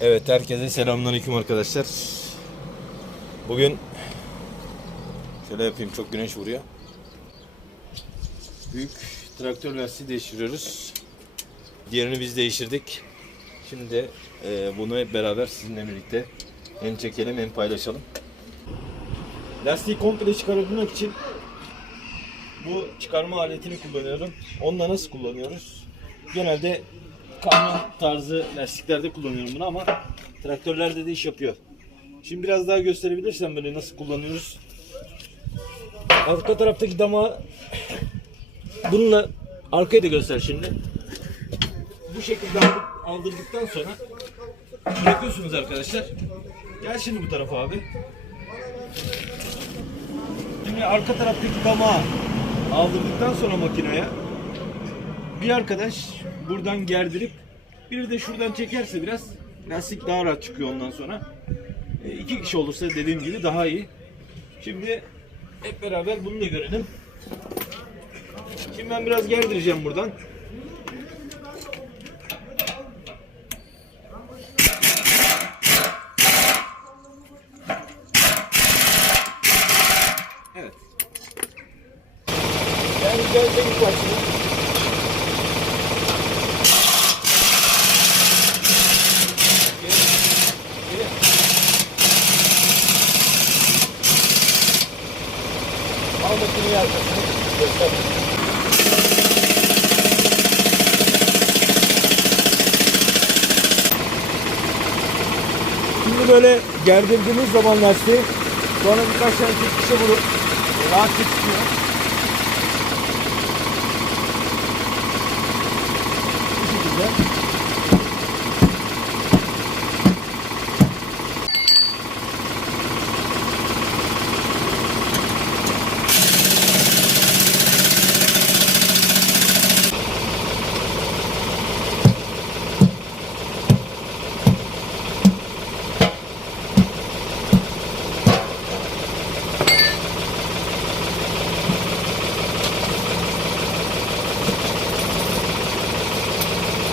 Evet herkese selamünaleyküm arkadaşlar. Bugün şöyle yapayım çok güneş vuruyor. Büyük traktör lastiği değiştiriyoruz. Diğerini biz değiştirdik. Şimdi e, bunu hep beraber sizinle birlikte hem çekelim hem paylaşalım. Lastiği komple çıkarabilmek için bu çıkarma aletini kullanıyorum. Onunla nasıl kullanıyoruz? Genelde kamyon tarzı lastiklerde kullanıyorum bunu ama traktörlerde de iş yapıyor. Şimdi biraz daha gösterebilirsem böyle nasıl kullanıyoruz. Arka taraftaki damağı bununla arkayı da göster şimdi. Bu şekilde aldırdıktan sonra bırakıyorsunuz arkadaşlar. Gel şimdi bu tarafa abi. Şimdi arka taraftaki damağı aldırdıktan sonra makineye bir arkadaş buradan gerdirip biri de şuradan çekerse biraz lastik daha rahat çıkıyor ondan sonra. E, iki kişi olursa dediğim gibi daha iyi. Şimdi hep beraber bunu da görelim. Şimdi ben biraz gerdireceğim buradan. Evet. Yani gerçek bir parça. Al makineyi arkasına göster. Şimdi böyle gerdirdiğimiz zaman lastiği sonra birkaç tane çekişe vurup rahat çıkıyor.